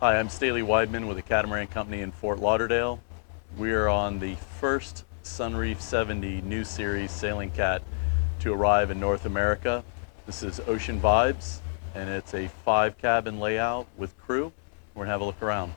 Hi, I'm Staley Weidman with the Catamaran Company in Fort Lauderdale. We are on the first Sunreef 70 new series sailing cat to arrive in North America. This is Ocean Vibes, and it's a 5-cabin layout with crew. We're gonna have a look around.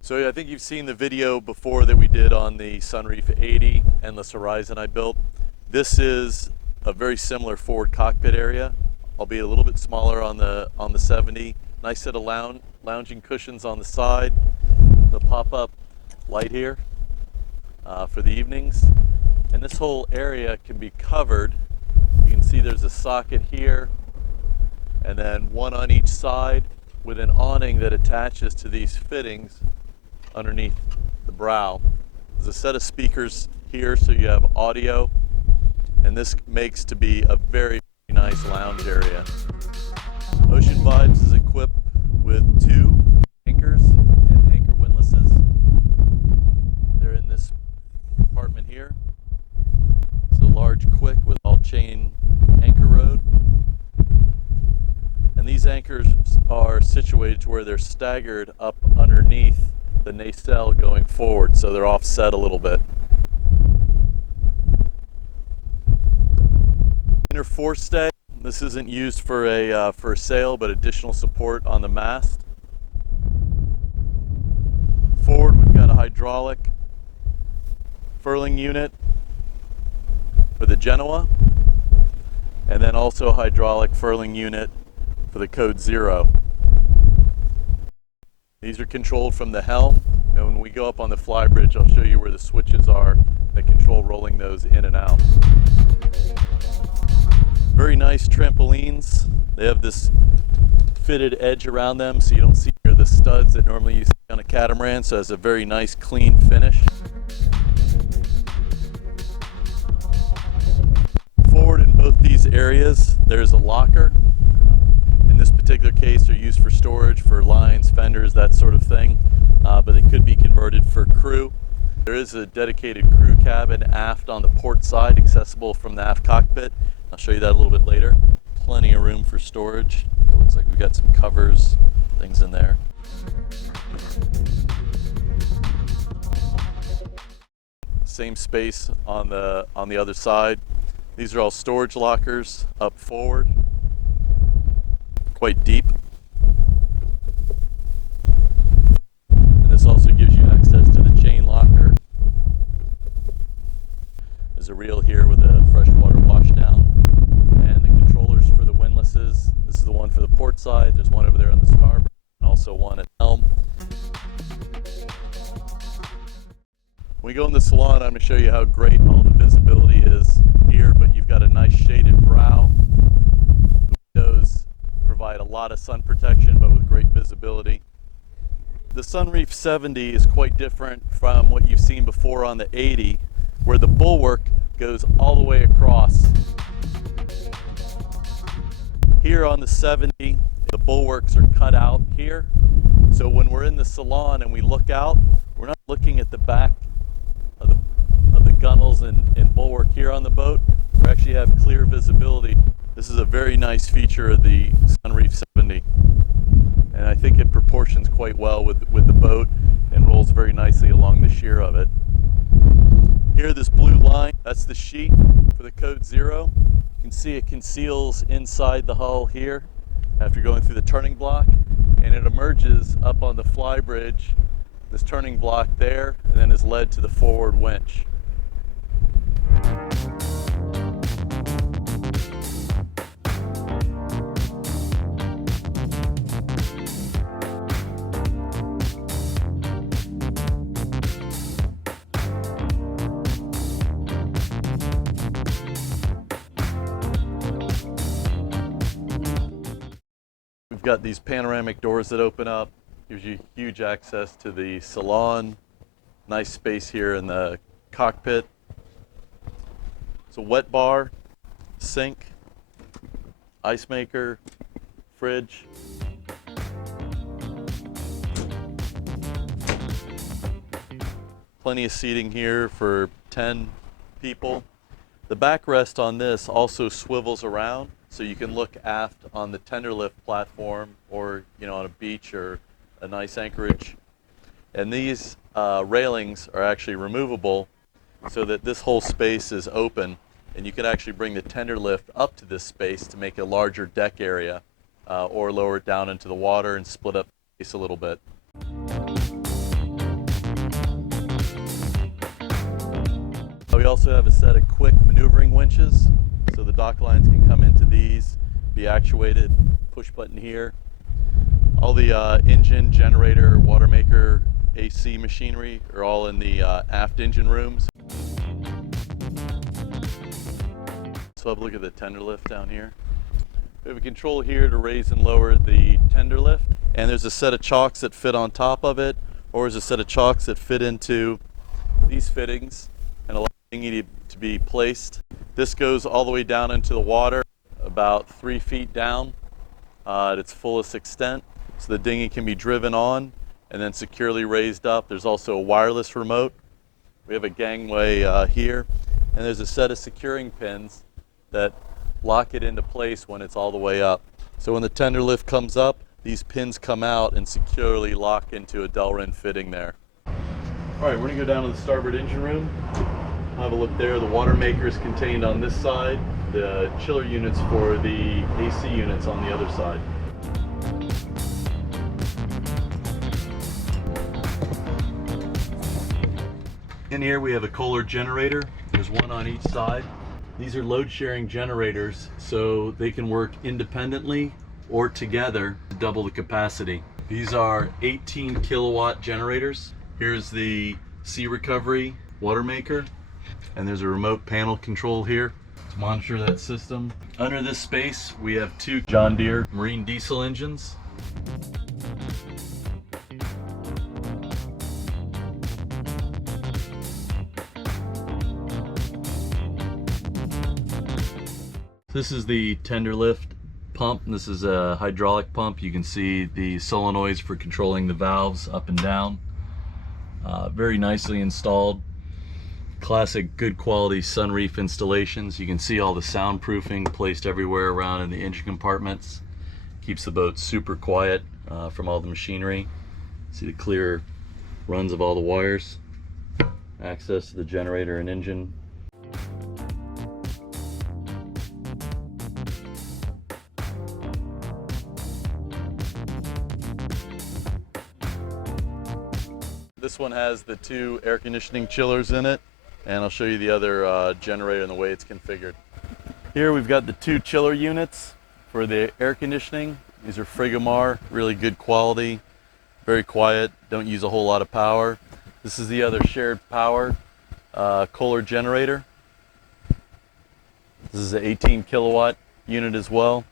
So I think you've seen the video before that we did on the Sunreef 80 Endless Horizon I built. This is a very similar forward cockpit area, albeit a little bit smaller on the 70. Nice set of lounging cushions on the side. The pop-up light here for the evenings. And this whole area can be covered. You can see there's a socket here and then one on each side with an awning that attaches to these fittings underneath the brow. There's a set of speakers here so you have audio, and this makes to be a very nice lounge area. Ocean Vibes is equipped with 2 anchors and anchor windlasses. They're in this compartment here. It's a large quick with all chain anchor rode. And these anchors are situated to where they're staggered up underneath the nacelle going forward, so they're offset a little bit. Inner forestay. This isn't used for a sail, but additional support on the mast. Forward, we've got a hydraulic furling unit for the Genoa, and then also a hydraulic furling unit for the Code Zero. These are controlled from the helm, and when we go up on the flybridge, I'll show you where the switches are that control rolling those in and out. Very nice trampolines. They have this fitted edge around them so you don't see the studs that normally you see on a catamaran, so it has a very nice clean finish. Forward in both these areas, there's a locker. In this particular case, they're used for storage for lines, fenders, that sort of thing, but they could be converted for crew. There is a dedicated crew cabin aft on the port side, accessible from the aft cockpit. I'll show you that a little bit later. Plenty of room for storage. It looks like we've got some covers, things in there. Same space on the other side. These are all storage lockers up forward. Quite deep. And this also gives you access to the chain locker. There's a reel here with a freshwater washdown. And the controllers for the windlasses. This is the one for the port side. There's one over there on the starboard, and also one at helm. When we go in the salon, I'm going to show you how great all the visibility is here, but you've got a nice shaded brow. The windows provide a lot of sun protection, but with great visibility. The Sunreef 70 is quite different from what you've seen before on the 80, where the bulwark goes all the way across. Here on the 70, the bulwarks are cut out here. So when we're in the salon and we look out, we're not looking at the back of the gunnels and bulwark here on the boat. We actually have clear visibility. This is a very nice feature of the Sunreef 70, and I think it proportions quite well with the boat and rolls very nicely along the sheer of it. Here, this blue line, that's the sheet for the Code Zero. You can see it conceals inside the hull here after going through the turning block, and it emerges up on the flybridge, this turning block there, and then is led to the forward winch. We've got these panoramic doors that open up, gives you huge access to the saloon. Nice space here in the cockpit. It's a wet bar, sink, ice maker, fridge. Plenty of seating here for 10 people. The backrest on this also swivels around, so you can look aft on the tender lift platform, or on a beach or a nice anchorage. And these railings are actually removable, so that this whole space is open, and you can actually bring the tender lift up to this space to make a larger deck area, or lower it down into the water and split up the space a little bit. We also have a set of quick maneuvering winches, so the dock lines can come into these, be actuated, push button here. All the engine, generator, water maker, AC machinery are all in the aft engine rooms. So have a look at the tender lift down here. We have a control here to raise and lower the tender lift, and there's a set of chocks that fit on top of it, or there's a set of chocks that fit into these fittings and allow the dinghy to be placed. This goes all the way down into the water, about 3 feet down at its fullest extent, so the dinghy can be driven on and then securely raised up. There's also a wireless remote. We have a gangway here, and there's a set of securing pins that lock it into place when it's all the way up. So when the tender lift comes up, these pins come out and securely lock into a Delrin fitting there. All right, we're gonna go down to the starboard engine room. Have a look there. The water maker is contained on this side. The chiller units for the AC units on the other side. In here we have a Kohler generator. There's one on each side. These are load sharing generators, so they can work independently or together to double the capacity. These are 18 kilowatt generators. Here's the sea recovery water maker, and there's a remote panel control here to monitor that system. Under this space we have 2 John Deere marine diesel engines. This is the tender lift pump, and this is a hydraulic pump. You can see the solenoids for controlling the valves up and down. Very nicely installed. Classic good quality Sunreef installations. You can see all the soundproofing placed everywhere around in the engine compartments. Keeps the boat super quiet from all the machinery. See the clear runs of all the wires. Access to the generator and engine. This one has the 2 air conditioning chillers in it, and I'll show you the other generator and the way it's configured. Here we've got the 2 chiller units for the air conditioning. These are Frigomar, really good quality, very quiet, don't use a whole lot of power. This is the other shared power Kohler generator. This is an 18 kilowatt unit as well.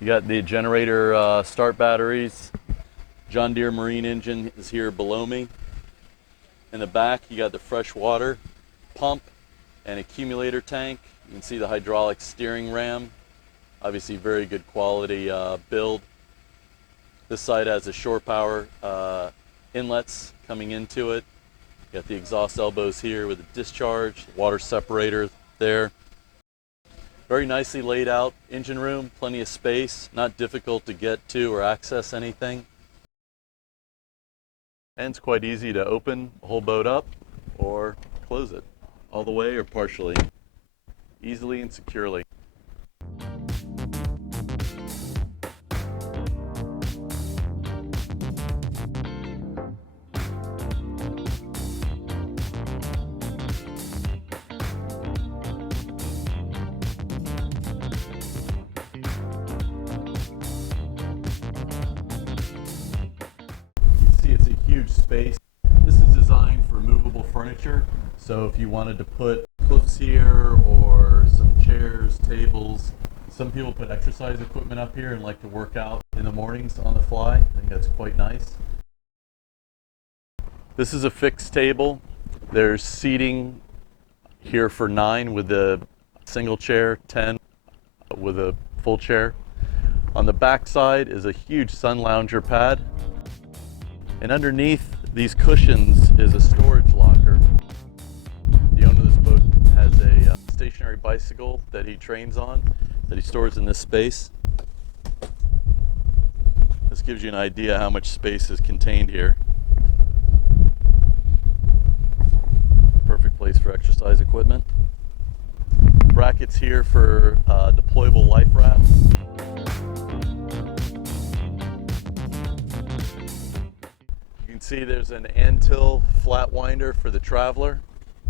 You got the generator start batteries. John Deere marine engine is here below me. In the back you got the fresh water pump and accumulator tank. You can see the hydraulic steering ram. Obviously very good quality build. This side has the shore power inlets coming into it. You got the exhaust elbows here with the discharge, water separator there. Very nicely laid out engine room, plenty of space, not difficult to get to or access anything. And it's quite easy to open the whole boat up or close it all the way or partially, easily and securely. Huge space. This is designed for movable furniture, so if you wanted to put clothes here or some chairs, tables, Some people put exercise equipment up here and like to work out in the mornings on the fly. I think that's quite nice. This is a fixed table. There's seating here for 9 with a single chair, 10 with a full chair. On the back side is a huge sun lounger pad. And underneath these cushions is a storage locker. The owner of this boat has a stationary bicycle that he trains on that he stores in this space. This gives you an idea how much space is contained here. Perfect place for exercise equipment. Brackets here for deployable life rafts. You can see there's an Antil flat winder for the traveler.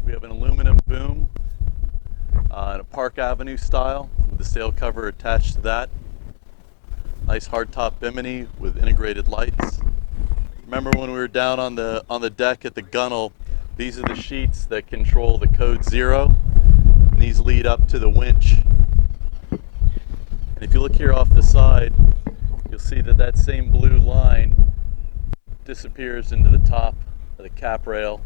We have an aluminum boom in a Park Avenue style with the sail cover attached to that. Nice hardtop bimini with integrated lights. Remember when we were down on the deck at the gunnel, these are the sheets that control the code 0, and these lead up to the winch. And if you look here off the side, you'll see that that same blue line disappears into the top of the cap rail,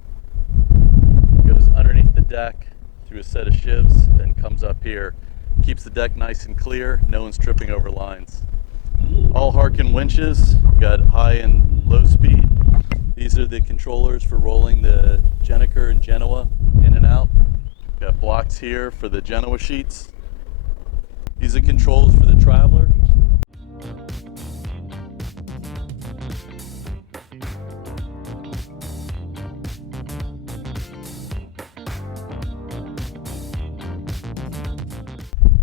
goes underneath the deck through a set of shivs, and comes up here. Keeps the deck nice and clear, no one's tripping over lines. All Harkin winches, got high and low speed. These are the controllers for rolling the Gennaker and Genoa in and out. Got blocks here for the Genoa sheets. These are controls for the traveler.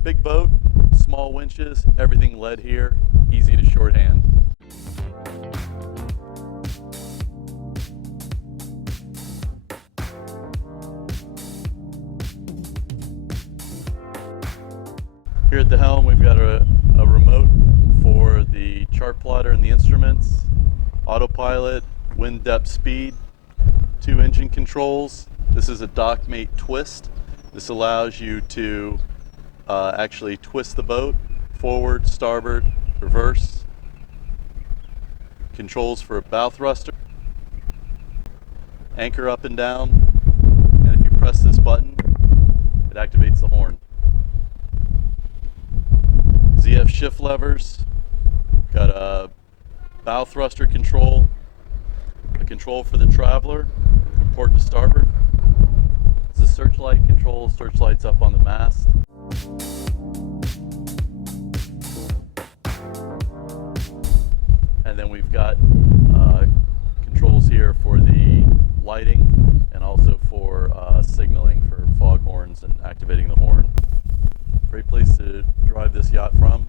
Big boat, small winches, everything led here, easy to shorthand. Here at the helm, we've got a remote for the chart plotter and the instruments, autopilot, wind depth speed, 2 engine controls. This is a dockmate twist. This allows you to actually twist the boat forward, starboard, reverse. Controls for a bow thruster, anchor up and down, and if you press this button, it activates the horn. ZF shift levers, got a bow thruster control, a control for the traveler, port to starboard. It's a searchlight control, searchlight's up on the mast. And then we've got controls here for the lighting and also for signaling for foghorns and activating the horn. Great place to drive this yacht from.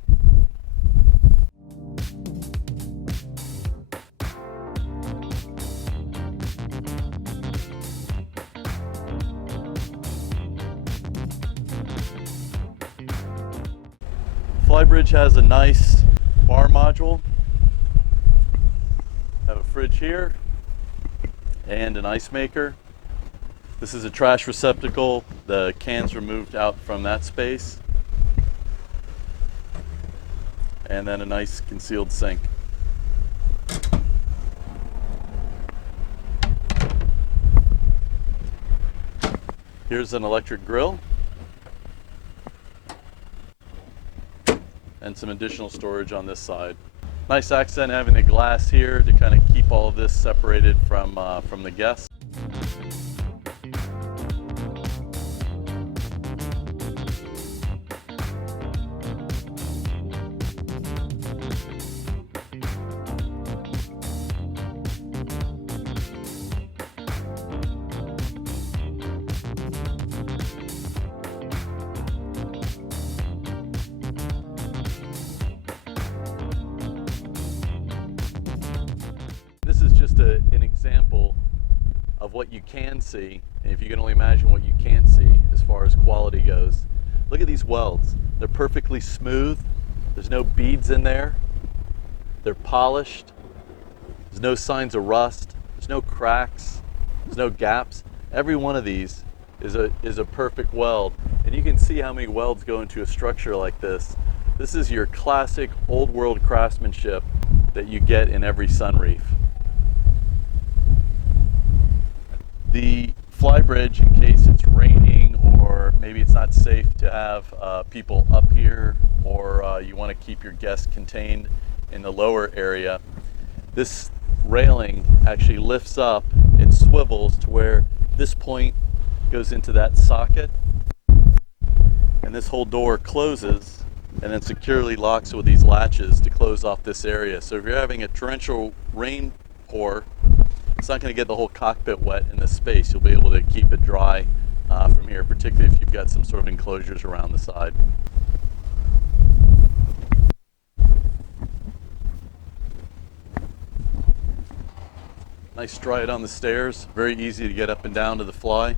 Flybridge has a nice bar module. Have a fridge here and an ice maker. This is a trash receptacle. The cans are moved out from that space. And then a nice concealed sink. Here's an electric grill and some additional storage on this side. Nice accent having the glass here to kind of keep all of this separated from the guests. This is just an example of what you can see, and if you can only imagine what you can't see as far as quality goes. Look at these welds. They're perfectly smooth. There's no beads in there. They're polished. There's no signs of rust. There's no cracks. There's no gaps. Every one of these is a perfect weld. And you can see how many welds go into a structure like this This is your classic old world craftsmanship that you get in every Sunreef. The flybridge, in case it's raining or maybe it's not safe to have people up here, or you want to keep your guests contained in the lower area, this railing actually lifts up and swivels to where this point goes into that socket, and this whole door closes and then securely locks with these latches to close off this area. So if you're having a torrential rain pour, it's not going to get the whole cockpit wet in this space. You'll be able to keep it dry from here, particularly if you've got some sort of enclosures around the side. Nice stride on the stairs, very easy to get up and down to the fly.